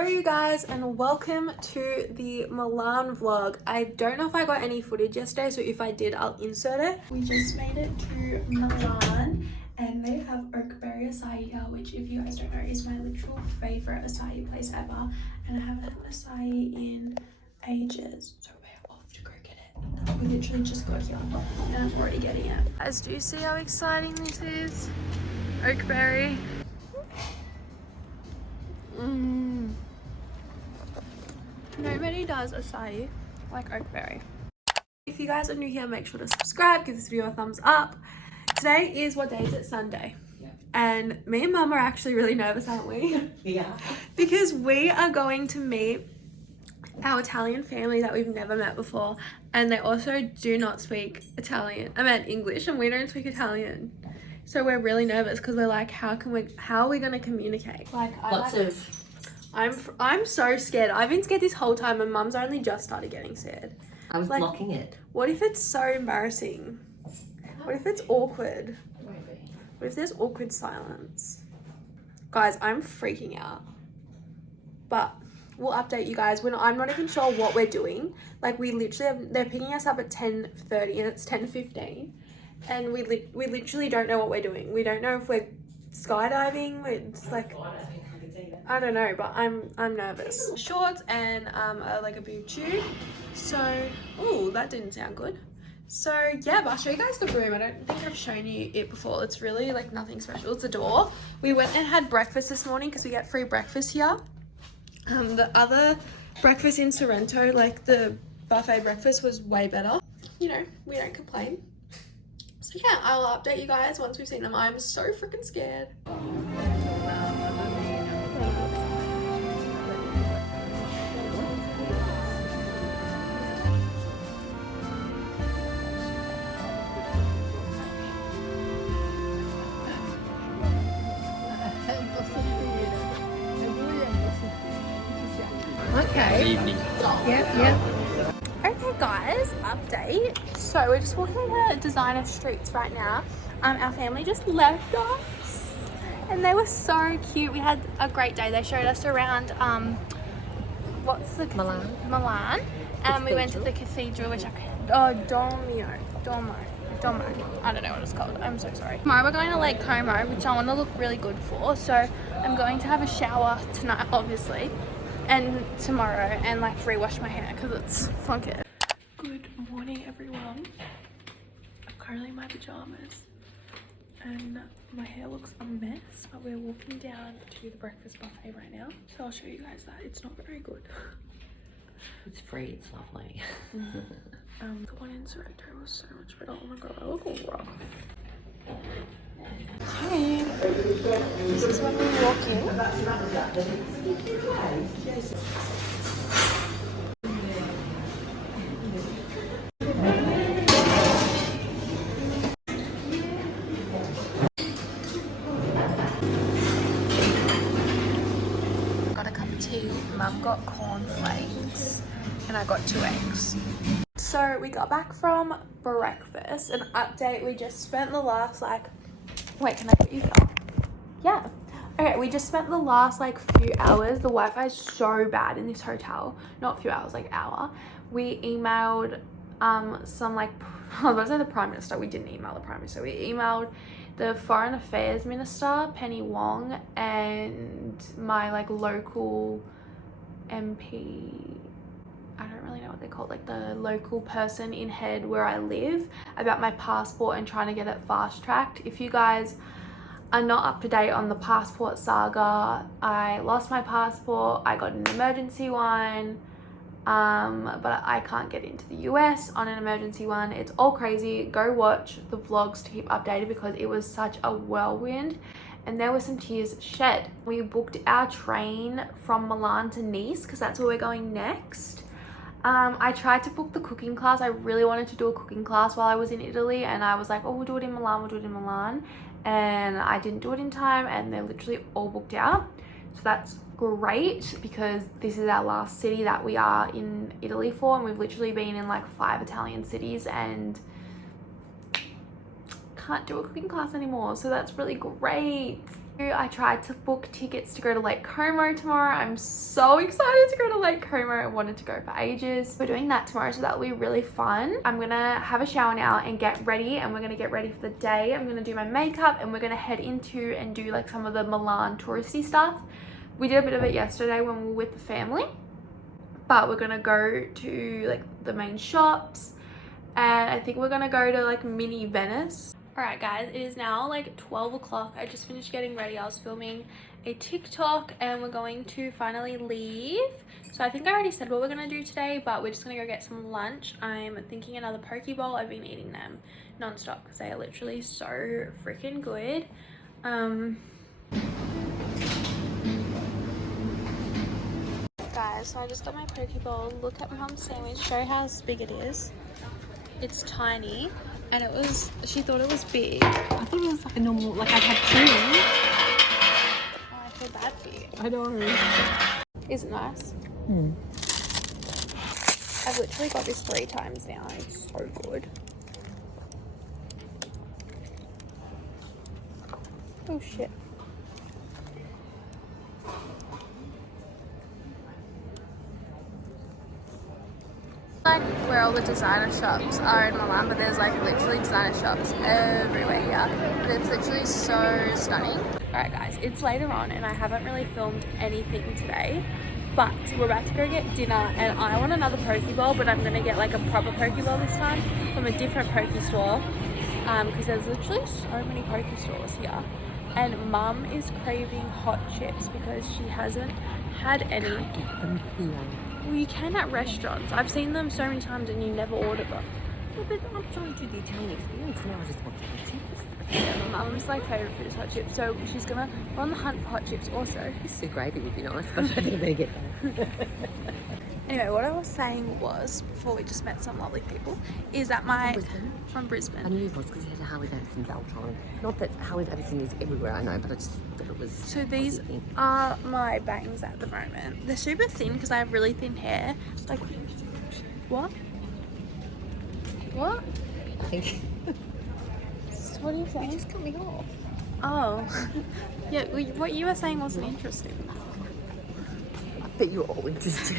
Hello you guys and welcome to the Milan vlog. I don't know if I got any footage yesterday, so if I did I'll insert it. We just made it to Milan and they have Oakberry acai here, which if you guys don't know is my literal favourite acai place ever, and I haven't had acai in ages, so we're off to go get it. We literally just got here and I'm already getting it. Guys, do you see how exciting this is? Oakberry. Nobody does acai like Oakberry. If you guys are new here, make sure to subscribe, give this video a thumbs up. Today is, what day is it? Sunday. Yeah. And me and Mum are actually really nervous, aren't we? Yeah. Because we are going to meet our Italian family that we've never met before, and they also do not speak Italian. I meant English, and we don't speak Italian. So we're really nervous because we're like, how are we going to communicate? Like, I'm so scared. I've been scared this whole time and Mum's only just started getting scared. I was like, blocking it. What if it's so embarrassing? What if it's awkward? What if there's awkward silence? Guys, I'm freaking out. But we'll update you guys. I'm not even sure what we're doing. Like, we literally they're picking us up at 10:30 and it's 10:15. And we literally don't know what we're doing. We don't know if we're skydiving. It's like, I don't know, but I'm nervous. Shorts and like a boob tube. So, oh, that didn't sound good. So yeah, but I'll show you guys the room. I don't think I've shown you it before. It's really like nothing special. It's a door. We went and had breakfast this morning because we get free breakfast here. The other breakfast in Sorrento, like the buffet breakfast, was way better. You know, we don't complain. So yeah, I'll update you guys once we've seen them. I'm so freaking scared. Okay. Good evening. Yep. Okay guys, update. So we're just walking the designer streets right now. Our family just left us and they were so cute. We had a great day. They showed us around what's the Milan. And we went to the cathedral, which Domo. I don't know what it's called. I'm so sorry. Tomorrow we're going to Lake Como, which I want to look really good for. So I'm going to have a shower tonight, obviously, and tomorrow, and like rewash my hair because it's funky. Good morning, everyone. I'm currently in my pajamas and my hair looks a mess, but we're walking down to the breakfast buffet right now. So I'll show you guys that. It's not very good. It's free, it's lovely. The one in Sorrento was so much better. Oh my god, I look all rough. Hey, this is when we walk in. Got a cup of tea. Mum got cornflakes, and I got 2 eggs. So we got back from breakfast. An update, we just spent the last wait, can I put you here? Yeah. Okay, we just spent the last few hours. The Wi-Fi is so bad in this hotel. Not a few hours, like hour. We emailed some I was about to say the Prime Minister. We didn't email the Prime Minister. We emailed the Foreign Affairs Minister, Penny Wong, and my local MP. I don't really know what they're called, like the local person in head where I live, about my passport and trying to get it fast tracked. If you guys are not up to date on the passport saga, I lost my passport. I got an emergency one, but I can't get into the US on an emergency one. It's all crazy. Go watch the vlogs to keep updated because it was such a whirlwind and there were some tears shed. We booked our train from Milan to Nice because that's where we're going next. I tried to book the cooking class. I really wanted to do a cooking class while I was in Italy, and I was like, oh, we'll do it in Milan, and I didn't do it in time, and they're literally all booked out. So that's great because this is our last city that we are in Italy for, and we've literally been in 5 Italian cities and can't do a cooking class anymore, so that's really great. I tried to book tickets to go to Lake Como tomorrow. I'm so excited to go to Lake Como. I wanted to go for ages. We're doing that tomorrow, so that'll be really fun. I'm gonna have a shower now and get ready, and we're gonna get ready for the day. I'm gonna do my makeup and we're gonna head into and do like some of the Milan touristy stuff. We did a bit of it yesterday when we were with the family, but we're gonna go to like the main shops, and I think we're gonna go to like mini Venice. Alright guys, it is now like 12 o'clock. I just finished getting ready. I was filming a TikTok and we're going to finally leave. So I think I already said what we're going to do today, but we're just going to go get some lunch. I'm thinking another poke bowl. I've been eating them non-stop because they are literally so freaking good. Guys, so I just got my poke bowl. Look at Mum's sandwich. Show how big it is. It's tiny. And it was, she thought it was big. I thought it was like a normal, like I'd had two. Oh, I feel bad for you. I know. Is it nice? Hmm. I've literally got this 3 times now. It's so good. Oh shit. Like where all the designer shops are in Milan, but there's like literally designer shops everywhere here. But it's literally so stunning. Alright guys, it's later on and I haven't really filmed anything today, but we're about to go get dinner and I want another poke bowl, but I'm gonna get like a proper poke bowl this time from a different poke store, because there's literally so many poke stores here. And Mum is craving hot chips because she hasn't had any. Get them here. Well, you can at restaurants. I've seen them so many times and you never order them. Yeah, but I'm trying to do the Italian experience now. I just want some hot chips. Yeah, my mum's like favourite food is hot chips, so she's gonna go on the hunt for hot chips also. This gravy would be nice, but I don't think I'm gonna get that. Anyway, what I was saying was, before we just met some lovely people, is that my... From Brisbane. I knew it was because he had a Harley Davidson belt on. Not that Harley Davidson is everywhere, I know, but I just thought it was... So these are my bangs at the moment. They're super thin because I have really thin hair. Like, what? What? Thank you. What are you saying? You just cut me off. Oh. Yeah, what you were saying wasn't interesting. I bet you're all interested.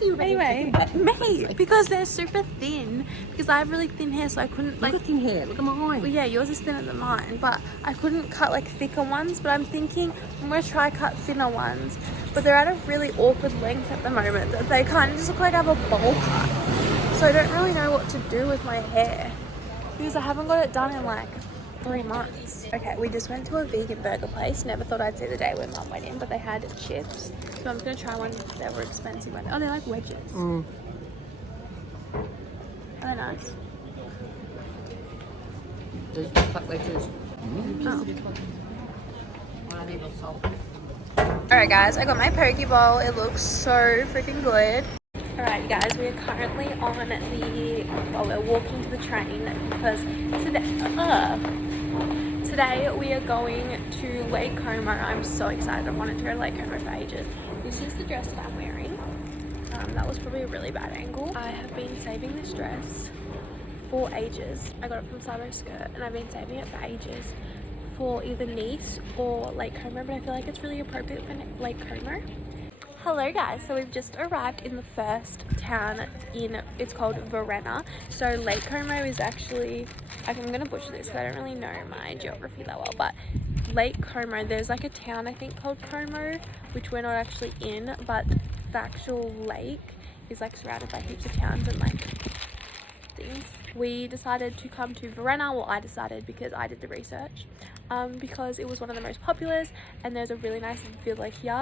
Anyway, me, because they're super thin, because I have really thin hair, so I couldn't like... Look at thin hair, look at mine. Well, yeah, yours is thinner than mine, but I couldn't cut like thicker ones, but I'm thinking I'm going to try cut thinner ones, but they're at a really awkward length at the moment, that they kind of just look like I have a bowl cut, so I don't really know what to do with my hair, because I haven't got it done in like 3 months. Okay, we just went to a vegan burger place. Never thought I'd see the day when Mum went in, but they had chips. So I'm gonna try one. They were expensive. Oh, they're like wedges. Mm. Oh, they're nice. Those look like wedges. Oh. I need a salt. Alright guys, I got my poke bowl. It looks so freaking good. Alright guys, we are currently on we're walking to the train because today we are going to Lake Como. I'm so excited. I've wanted to go to Lake Como for ages. This is the dress that I'm wearing. That was probably a really bad angle. I have been saving this dress for ages. I got it from Sabo Skirt and I've been saving it for ages for either Nice or Lake Como, but I feel like it's really appropriate for Lake Como. Hello guys, so we've just arrived in the first town it's called Verena. So Lake Como is actually, I'm gonna butcher this because I don't really know my geography that well, but Lake Como, there's like a town I think called Como, which we're not actually in, but the actual lake is like surrounded by heaps of towns and like things. We decided to come to Verena, well I decided because I did the research, because it was one of the most populars and there's a really nice villa here,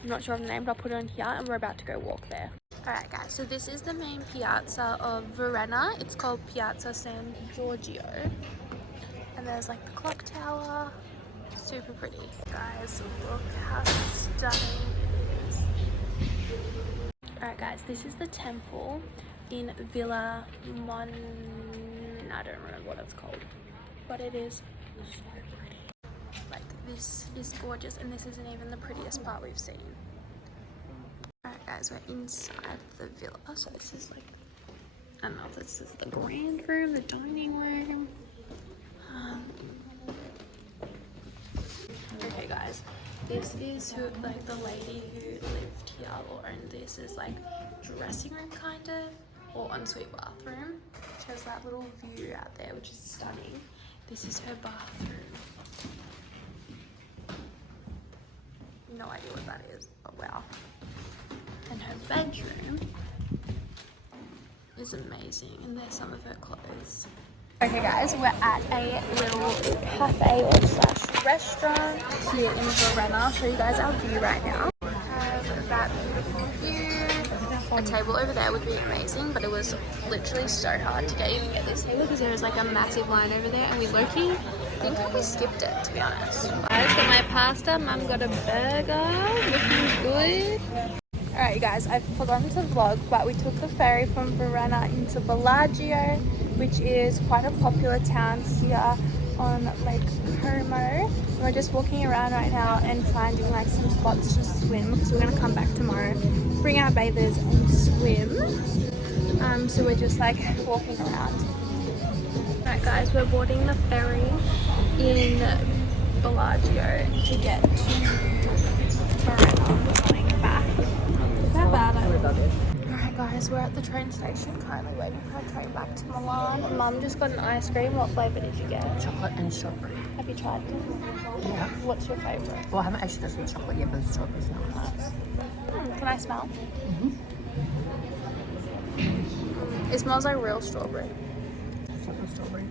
I'm not sure of the name, but I'll put it on here and we're about to go walk there. Alright guys, so this is the main piazza of Verena. It's called Piazza San Giorgio. And there's like the clock tower. Super pretty. Guys, look how stunning it is. Alright guys, this is the temple in Villa Mon... I don't remember what it's called. But it is so pretty. Like, this is gorgeous, and this isn't even the prettiest part we've seen. Alright guys, we're inside the villa. So this is like, I don't know if this is the grand room, the dining room. guys, this is who, like, the lady who lived here or owned this is like dressing room kind of, or ensuite bathroom. She has that little view out there, which is stunning. This is her bathroom. No idea what that is, but wow. And her bedroom is amazing, and there's some of her clothes. Okay guys, we're at a little cafe or slash restaurant here in Verona. I'll show you guys our view right now. We have that beautiful view. A table over there would be amazing, but it was literally so hard to even get this table because there was like a massive line over there, and we low-key think we skipped it, to be honest. I've got my pasta, mum got a burger, looking good. Alright you guys, I've forgotten to vlog, but we took the ferry from Verona into Bellagio, which is quite a popular town here on Lake Como. And we're just walking around right now and finding like some spots to swim, because we're going to come back tomorrow, bring our bathers and swim. So we're just like walking around. Alright guys, we're boarding the ferry in Bellagio to get to Verona. We're going back. Is that bad? Alright guys, we're at the train station currently waiting for our train back to Milan. Mum just got an ice cream. What flavour did you get? Chocolate and strawberry. Have you tried it? Yeah. What's your favourite? Well, I haven't actually done chocolate yet, but the strawberry's nice. Can I smell? It smells like real strawberry. Chocolate strawberry.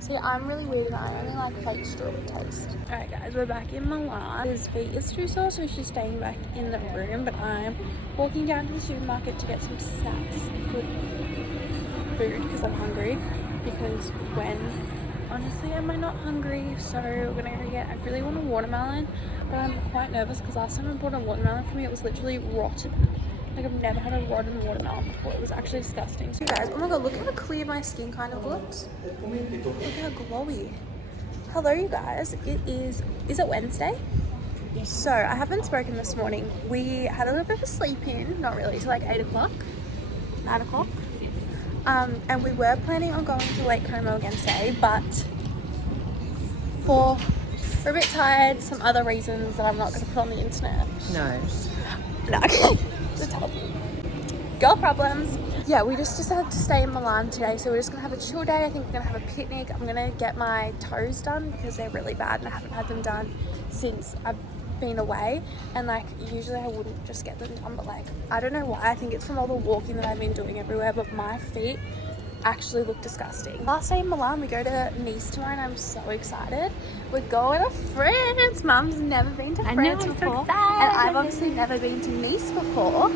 See, I'm really weird and I only like fake strawberry taste. Alright guys, we're back in Milan. His feet is too sore, so she's staying back in the room, but I'm walking down to the supermarket to get some snacks, food, because I'm hungry. Because honestly, am I not hungry? So we're gonna go get, I really want a watermelon, but I'm quite nervous because last time I bought a watermelon for me, it was literally rotten. Like, I've never had a rotten watermelon before. It was actually disgusting. So guys, oh my god, look how clear my skin kind of looks. Look how glowy. Hello you guys, it is it Wednesday? Yes. So I haven't spoken this morning. We had a little bit of a sleep in, not really, till like 8 o'clock, 9 o'clock. And we were planning on going to Lake Como again today, but we're a bit tired, some other reasons that I'm not going to put on the internet. No. Girl problems. Yeah, we just decided to stay in Milan today, so we're just gonna have a chill day. I think we're gonna have a picnic. I'm gonna get my toes done because they're really bad and I haven't had them done since I've been away. And like, usually I wouldn't just get them done, but like, I don't know why. I think it's from all the walking that I've been doing everywhere, but my feet actually look disgusting. Last day in Milan, we go to Nice tomorrow and I'm so excited. We're going to France. Mum's never been to France before. And I've obviously never been to Nice before.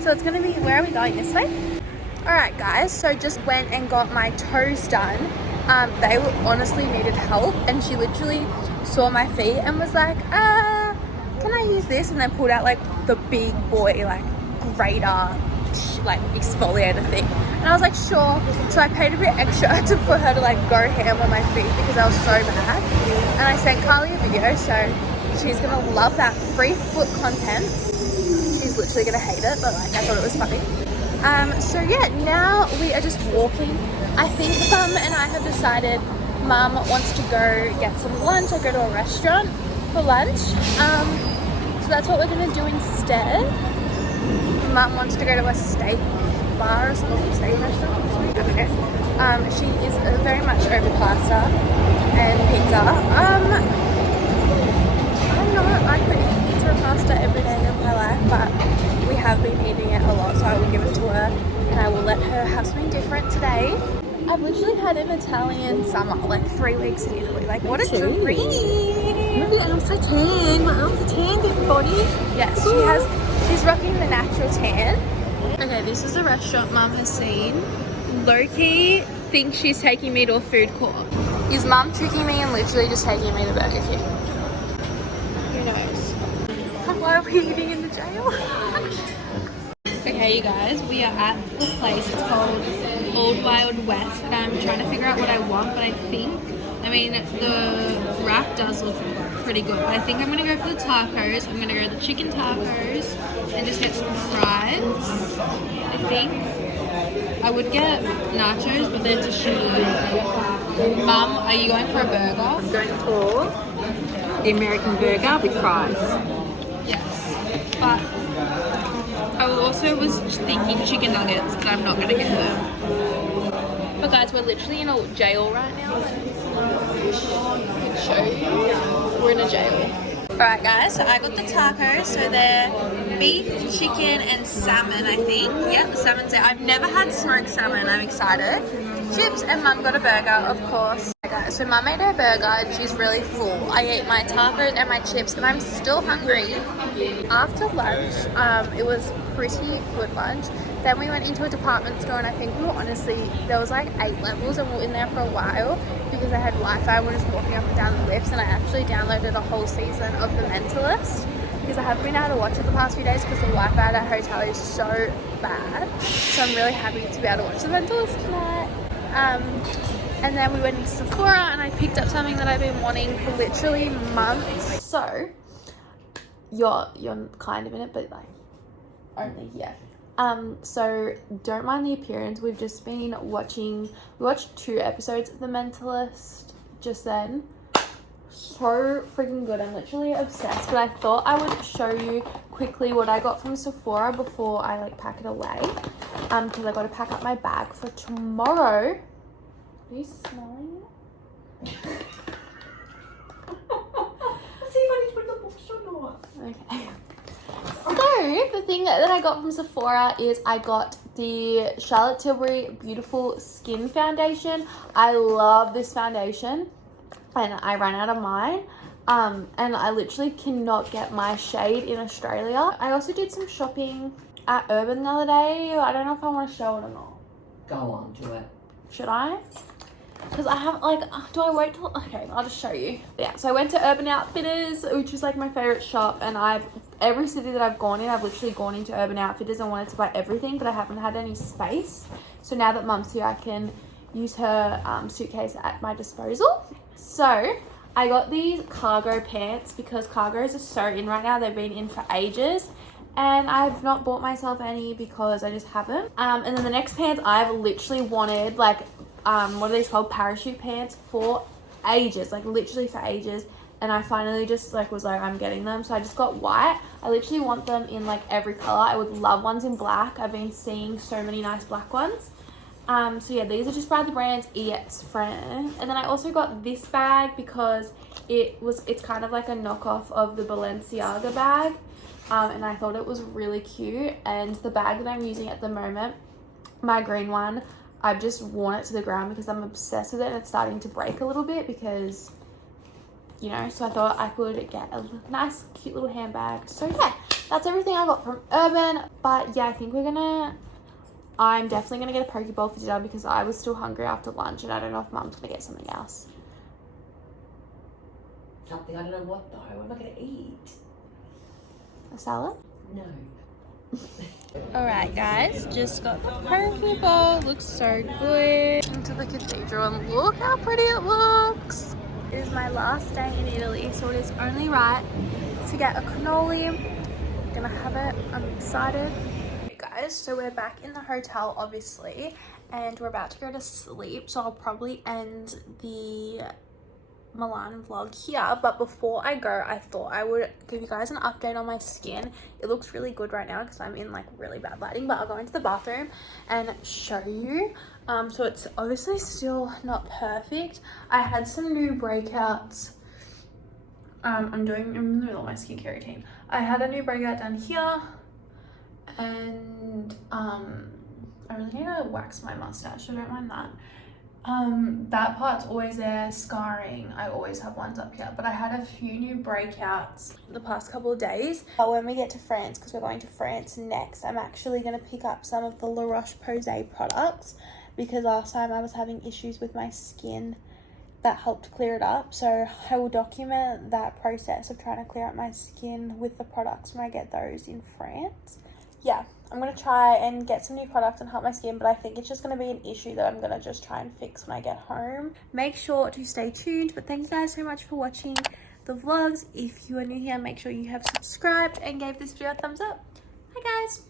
So it's gonna be, where are we going, this way? Alright guys, so just went and got my toes done. They honestly needed help, and she literally saw my feet and was like, can I use this? And then pulled out like the big boy, like grater, like exfoliator thing. And I was like, sure. So I paid a bit extra for her to like go ham on my feet because I was so mad. And I sent Carly a video, so she's gonna love that free foot content. She's literally gonna hate it, but like, I thought it was funny. So yeah, now we are just walking. I think Mum and I have decided Mum wants to go get some lunch or go to a restaurant for lunch. So that's what we're gonna do instead. Mum wants to go to a steak bar or something, steak restaurant. I don't know. She is very much over pasta and pizza. I'm not. I could eat pizza and pasta every day of my life, but we have been eating it a lot, so I will give it to her and I will let her have something different today. I've literally had an Italian summer, like 3 weeks in Italy. Like, what a dream! Maybe I'm so tan. My arms are tan, everybody. Yes, she's rocking the natural tan. Okay, this is a restaurant Mum has seen. Low-key thinks she's taking me to a food court. Is Mum tricking me and literally just taking me to Burger King? Who knows? Why are we eating in the jail? Okay, you guys, we are at the place. It's called Old Wild West, and I'm trying to figure out what I want, but I mean, the wrap does look pretty good. I think I'm gonna go for the tacos. I'm gonna go the chicken tacos and just get some fries. I think I would get nachos, but they're too shitty. Mum, are you going for a burger? I'm going for the American burger with fries. Yes. But I also was thinking chicken nuggets, but I'm not going to get them. But guys, we're literally in a jail right now. I can show you. We're in a jail. Alright guys, so I got the tacos. So they're beef, chicken and salmon, I think. Yep, the salmon's there. I've never had smoked salmon. I'm excited. Chips, and Mum got a burger, of course. Guys, so Mum made her burger and she's really full. I ate my tacos and my chips and I'm still hungry. After lunch, it was pretty good lunch. Then we went into a department store and I think we were honestly, there was like 8 levels and we were in there for a while because I had Wi-Fi. We were just walking up and down the lifts and I actually downloaded a whole season of The Mentalist because I haven't been able to watch it the past few days because the Wi-Fi at our hotel is so bad. So I'm really happy to be able to watch The Mentalist tonight. And then we went to Sephora and I picked up something that I've been wanting for literally months. So you're kind of in it, but like only here. So don't mind the appearance. We've just been watching, we watched 2 episodes of The Mentalist just then. So freaking good. I'm literally obsessed, but I thought I would show you quickly what I got from Sephora before I like pack it away. Because I got to pack up my bag for tomorrow. Are you smelling it? See if I need to put the box or not. Okay. So the thing that I got from Sephora is I got the Charlotte Tilbury Beautiful Skin Foundation. I love this foundation and I ran out of mine. And I literally cannot get my shade in Australia. I also did some shopping at Urban the other day. I don't know if I want to show it or not. Go on, do it. Should I? Because I have like, do I wait till, okay, I'll just show you. Yeah, so I went to Urban Outfitters, which is like my favorite shop, and every city that I've gone in, I've literally gone into Urban Outfitters and wanted to buy everything, but I haven't had any space. So now that Mum's here, I can use her suitcase at my disposal. So I got these cargo pants because cargos are so in right now. They've been in for ages. And I've not bought myself any because I just haven't. And then the next pants I've literally wanted, like, what are these called? Parachute pants for ages, like literally for ages. And I finally just like was like, I'm getting them. So I just got white. I literally want them in like every color. I would love ones in black. I've been seeing so many nice black ones. So yeah, these are just by the brand EX Friend. And then I also got this bag because it's kind of like a knockoff of the Balenciaga bag. And I thought it was really cute. And the bag that I'm using at the moment, my green one, I've just worn it to the ground because I'm obsessed with it and it's starting to break a little bit because, you know, so I thought I could get a nice cute little handbag. So yeah, that's everything I got from Urban. But yeah, I think I'm definitely going to get a poke bowl for dinner because I was still hungry after lunch and I don't know if Mum's going to get something else. Something, I don't know what though. What am I going to eat? A salad? No. Alright guys, just got the poke bowl. Looks so good. Into the cathedral and look how pretty it looks. It is my last day in Italy, so it is only right to get a cannoli. I'm gonna have it. I'm excited. Hey guys, so we're back in the hotel obviously and we're about to go to sleep, so I'll probably end the Milan vlog here, but before I go I thought I would give you guys an update on my skin. It looks really good right now because I'm in like really bad lighting, but I'll go into the bathroom and show you. So it's obviously still not perfect. I had some new breakouts. I'm in the middle of my skincare routine. I had a new breakout done here and I really need to wax my mustache, so don't mind that. That part's always there, scarring. I always have ones up here, but I had a few new breakouts the past couple of days. But when we get to France, because we're going to France next, I'm actually going to pick up some of the La Roche-Posay products because last time I was having issues with my skin that helped clear it up. So I will document that process of trying to clear up my skin with the products when I get those in France. Yeah, I'm going to try and get some new products and help my skin, but I think it's just going to be an issue that I'm going to just try and fix when I get home. Make sure to stay tuned, but thank you guys so much for watching the vlogs. If you are new here, make sure you have subscribed and gave this video a thumbs up. Bye guys.